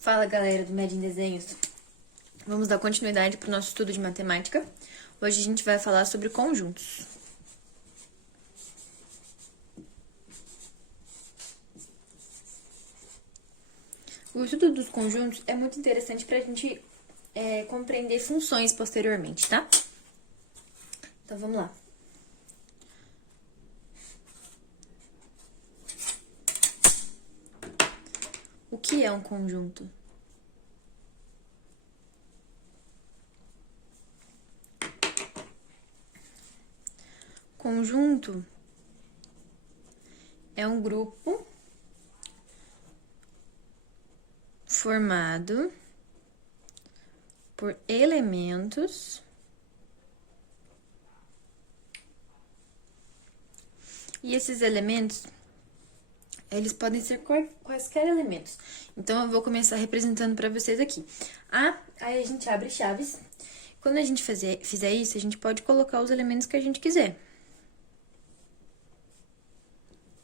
Fala, galera do Med em Desenhos. Vamos dar continuidade para o nosso estudo de matemática. Hoje a gente vai falar sobre conjuntos. O estudo dos conjuntos é muito interessante para a gente compreender funções posteriormente, tá? Então, vamos lá. O que é um conjunto? Conjunto é um grupo formado por elementos e esses elementos, eles podem ser quaisquer elementos. Então, eu vou começar representando para vocês aqui. Aí a gente abre chaves. Quando a gente fizer isso, a gente pode colocar os elementos que a gente quiser.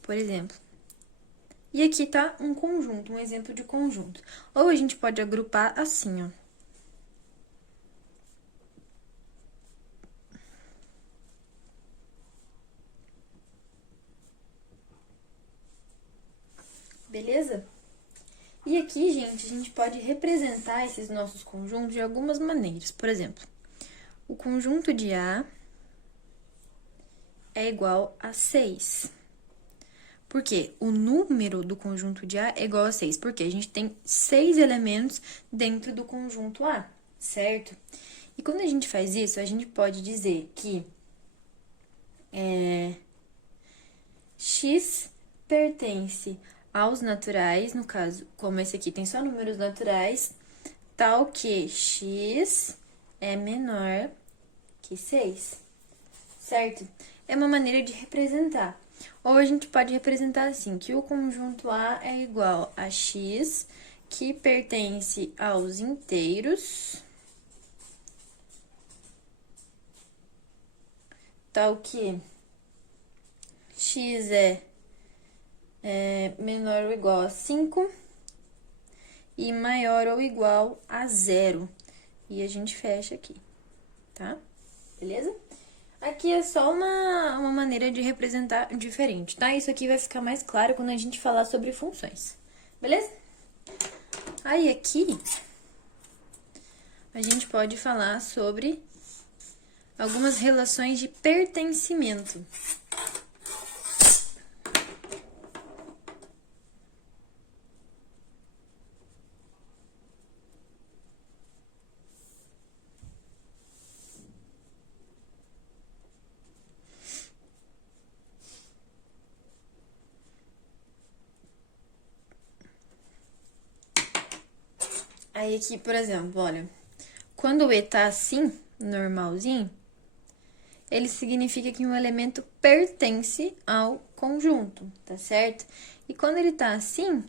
Por exemplo. E aqui tá um conjunto, um exemplo de conjunto. Ou a gente pode agrupar assim, ó. Beleza? E aqui, gente, a gente pode representar esses nossos conjuntos de algumas maneiras. Por exemplo, o conjunto de A é igual a 6. Por quê? O número do conjunto de A é igual a 6. Porque a gente tem 6 elementos dentro do conjunto A, certo? E quando a gente faz isso, a gente pode dizer que X pertence aos naturais, no caso, como esse aqui tem só números naturais, tal que X é menor que 6, certo? É uma maneira de representar. Ou a gente pode representar assim, que o conjunto A é igual a X, que pertence aos inteiros, tal que X é menor ou igual a 5 e maior ou igual a 0. E a gente fecha aqui, tá? Beleza? Aqui é só uma maneira de representar diferente, tá? Isso aqui vai ficar mais claro quando a gente falar sobre funções, beleza? Aí, aqui, a gente pode falar sobre algumas relações de pertencimento. Aí, aqui, por exemplo, olha, quando o E tá assim, normalzinho, ele significa que um elemento pertence ao conjunto, tá certo? E quando ele tá assim,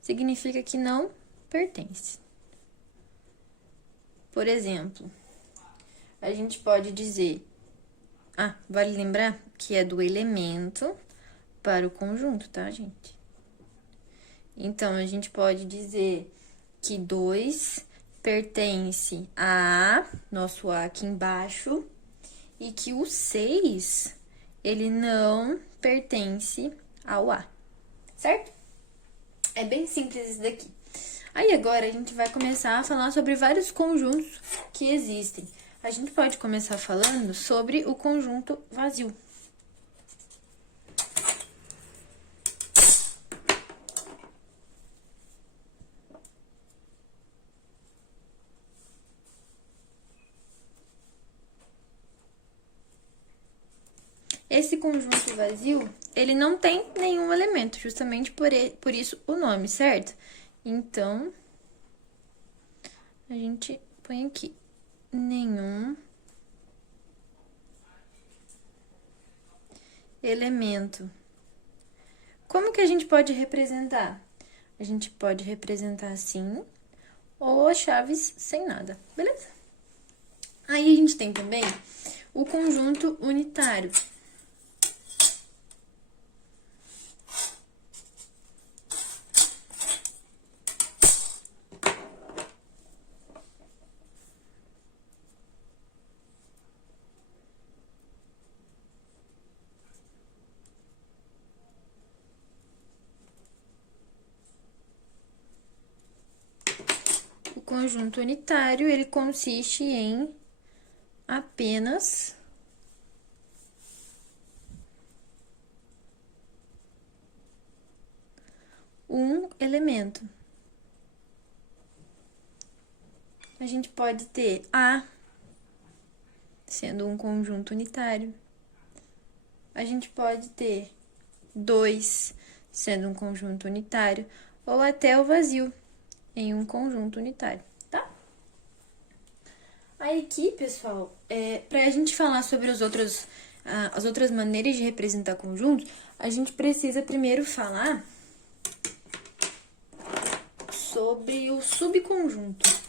significa que não pertence. Por exemplo, a gente pode dizer... vale lembrar que é do elemento para o conjunto, tá, gente? Então, a gente pode dizer que 2 pertence a A, nosso A aqui embaixo, e que o 6, ele não pertence ao A, certo? É bem simples isso daqui. Aí, agora, a gente vai começar a falar sobre vários conjuntos que existem. A gente pode começar falando sobre o conjunto vazio. Esse conjunto vazio, ele não tem nenhum elemento, justamente por isso o nome, certo? Então, a gente põe aqui, nenhum elemento. Como que a gente pode representar? A gente pode representar assim, ou as chaves sem nada, beleza? Aí, a gente tem também o conjunto unitário. conjunto unitário, ele consiste em apenas um elemento. A gente pode ter A sendo um conjunto unitário. A gente pode ter 2 sendo um conjunto unitário, ou até o vazio em um conjunto unitário, tá? Aí aqui, pessoal, para a gente falar sobre as outras maneiras de representar conjuntos, a gente precisa primeiro falar sobre o subconjunto.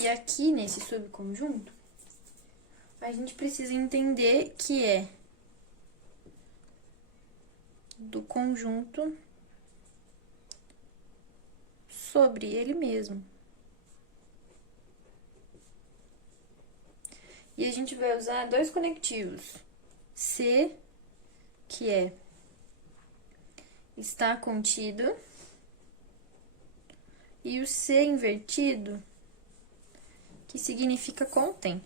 E aqui, nesse subconjunto, a gente precisa entender que é do conjunto sobre ele mesmo. E a gente vai usar 2 conectivos. C, que é está contido, e o C invertido, que significa contém.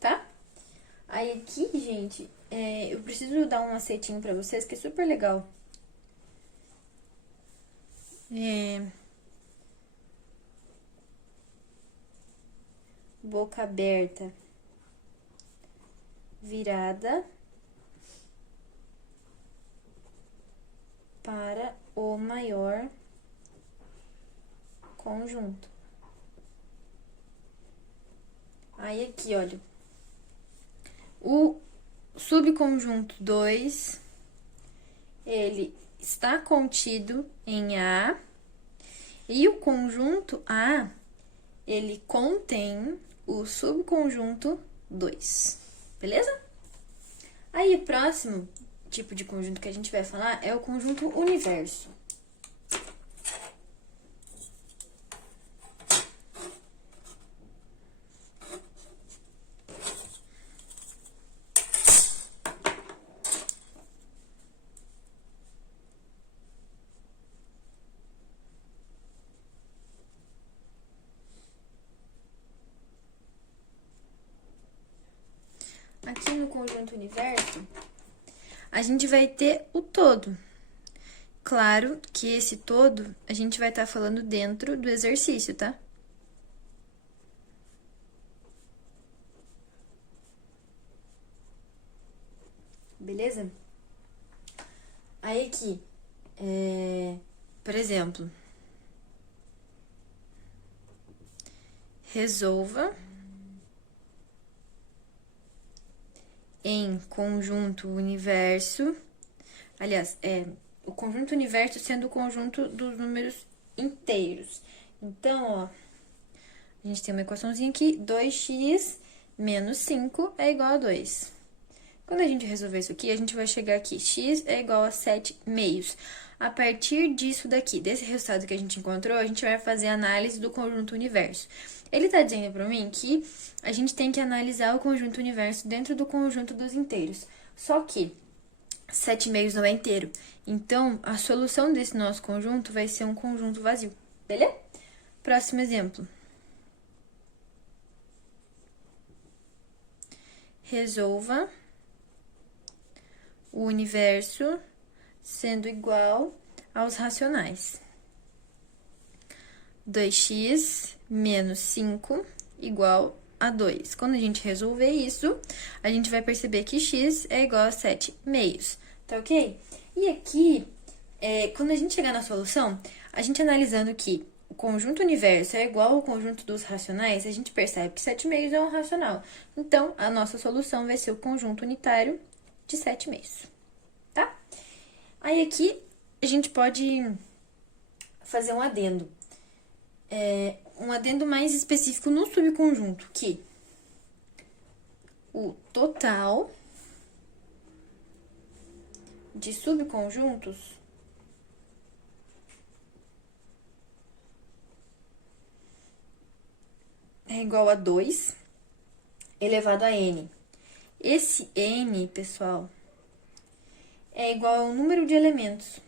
Tá? Aí aqui, gente, eu preciso dar um macetinho pra vocês, que é super legal. Boca aberta, virada para o maior conjunto. Aí aqui, olha, o subconjunto 2, ele está contido em A, e o conjunto A, ele contém o subconjunto 2, beleza? Aí, o próximo tipo de conjunto que a gente vai falar é o conjunto universo. Aqui no conjunto universo, a gente vai ter o todo. Claro que esse todo, a gente vai estar falando dentro do exercício, tá? Beleza? Aí aqui, por exemplo, resolva em conjunto universo, aliás, o conjunto universo sendo o conjunto dos números inteiros. Então, ó, a gente tem uma equaçãozinha aqui, 2x menos 5 é igual a 2. Quando a gente resolver isso aqui, a gente vai chegar aqui, x é igual a 7 meios. A partir disso daqui, desse resultado que a gente encontrou, a gente vai fazer a análise do conjunto universo. Ele tá dizendo pra mim que a gente tem que analisar o conjunto universo dentro do conjunto dos inteiros. Só que 7 meios não é inteiro. Então, a solução desse nosso conjunto vai ser um conjunto vazio, beleza? Próximo exemplo. Resolva o universo sendo igual aos racionais. 2x menos 5 igual a 2. Quando a gente resolver isso, a gente vai perceber que x é igual a 7 meios, tá ok? E aqui, quando a gente chegar na solução, a gente analisando que o conjunto universo é igual ao conjunto dos racionais, a gente percebe que 7 meios é um racional. Então, a nossa solução vai ser o conjunto unitário de 7 meios, tá? Aí aqui, a gente pode fazer um adendo. Um adendo mais específico no subconjunto, que o total de subconjuntos é igual a 2 elevado a n. Esse n, pessoal, é igual ao número de elementos.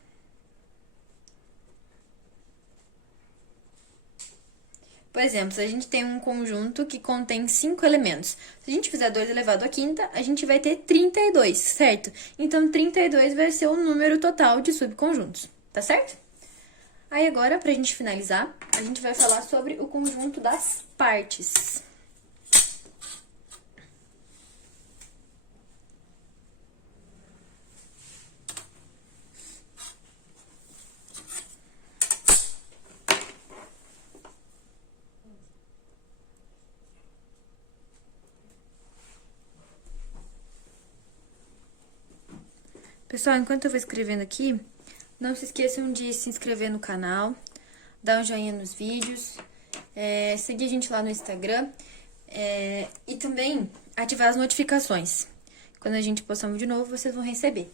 Por exemplo, se a gente tem um conjunto que contém 5 elementos, se a gente fizer 2 elevado à quinta, a gente vai ter 32, certo? Então, 32 vai ser o número total de subconjuntos, tá certo? Aí agora, pra gente finalizar, a gente vai falar sobre o conjunto das partes. Pessoal, enquanto eu vou escrevendo aqui, não se esqueçam de se inscrever no canal, dar um joinha nos vídeos, seguir a gente lá no Instagram e também ativar as notificações. Quando a gente postar um vídeo novo, vocês vão receber.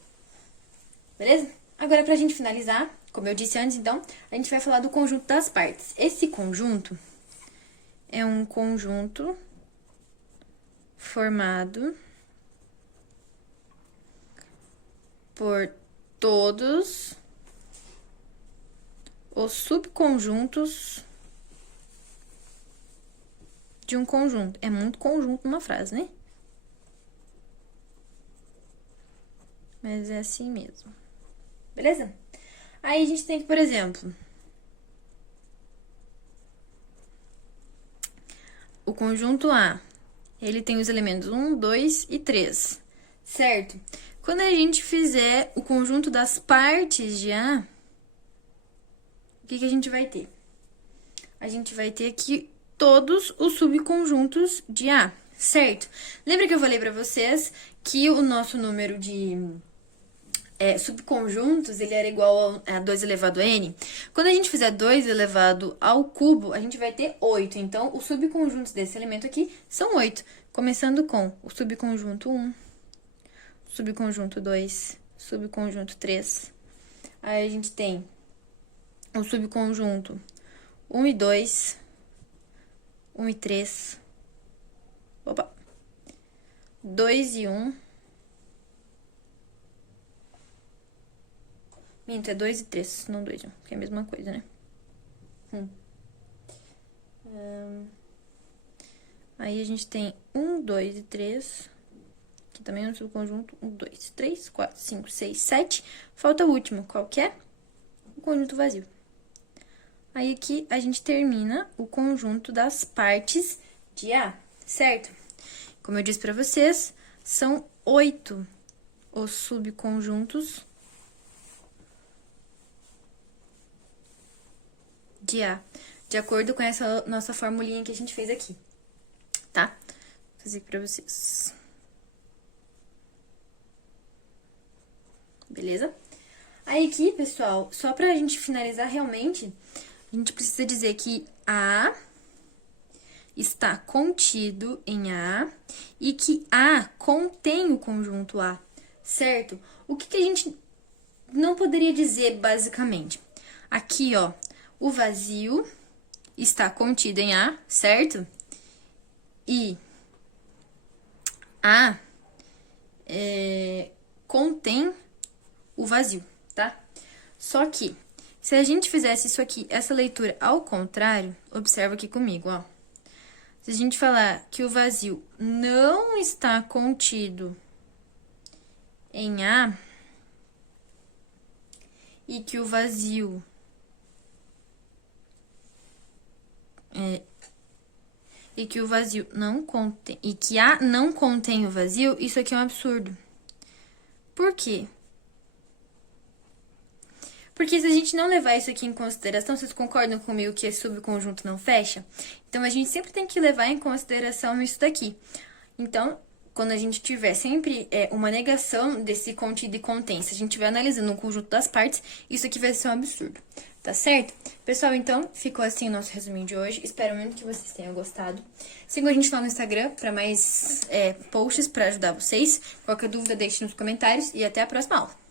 Beleza? Agora, pra gente finalizar, como eu disse antes, então, a gente vai falar do conjunto das partes. Esse conjunto é um conjunto formado por todos os subconjuntos de um conjunto. É muito conjunto numa frase, né? Mas é assim mesmo. Beleza? Aí a gente tem que, por exemplo, o conjunto A, ele tem os elementos 1, 2 e 3, certo? Quando a gente fizer o conjunto das partes de A, o que a gente vai ter? A gente vai ter aqui todos os subconjuntos de A, certo? Lembra que eu falei pra vocês que o nosso número de subconjuntos, ele era igual a 2 elevado a n? Quando a gente fizer 2 elevado ao cubo, a gente vai ter 8. Então, os subconjuntos desse elemento aqui são 8. Começando com o subconjunto 1, subconjunto 2, subconjunto 3. Aí a gente tem o subconjunto 1 e 2, 1 e 3, 2 e 1. Minto, é 2 e 3, não 2 e 1, que é a mesma coisa, né? Aí a gente tem 1, 2 e 3, que também é um subconjunto. 1, 2, 3, 4, 5, 6, 7. Falta o último, qual que é? O conjunto vazio. Aí aqui a gente termina o conjunto das partes de A, certo? Como eu disse pra vocês, são 8 os subconjuntos de A, de acordo com essa nossa formulinha que a gente fez aqui, tá? Vou fazer aqui pra vocês. Beleza? Aí aqui, pessoal, só pra gente finalizar realmente, a gente precisa dizer que A está contido em A e que A contém o conjunto A, certo? O que a gente não poderia dizer, basicamente? Aqui, ó, o vazio está contido em A, certo? E A contém o vazio, tá? Só que, se a gente fizesse isso aqui, essa leitura ao contrário, observa aqui comigo, ó. Se a gente falar que o vazio não está contido em A e que o vazio não contém, e que A não contém o vazio, isso aqui é um absurdo. Por quê? Porque se a gente não levar isso aqui em consideração, vocês concordam comigo que esse subconjunto não fecha? Então, a gente sempre tem que levar em consideração isso daqui. Então, quando a gente tiver sempre uma negação desse contido e contém, se a gente estiver analisando um conjunto das partes, isso aqui vai ser um absurdo, tá certo? Pessoal, então, ficou assim o nosso resuminho de hoje. Espero muito que vocês tenham gostado. Sigam a gente lá no Instagram para mais posts para ajudar vocês. Qualquer dúvida, deixe nos comentários e até a próxima aula.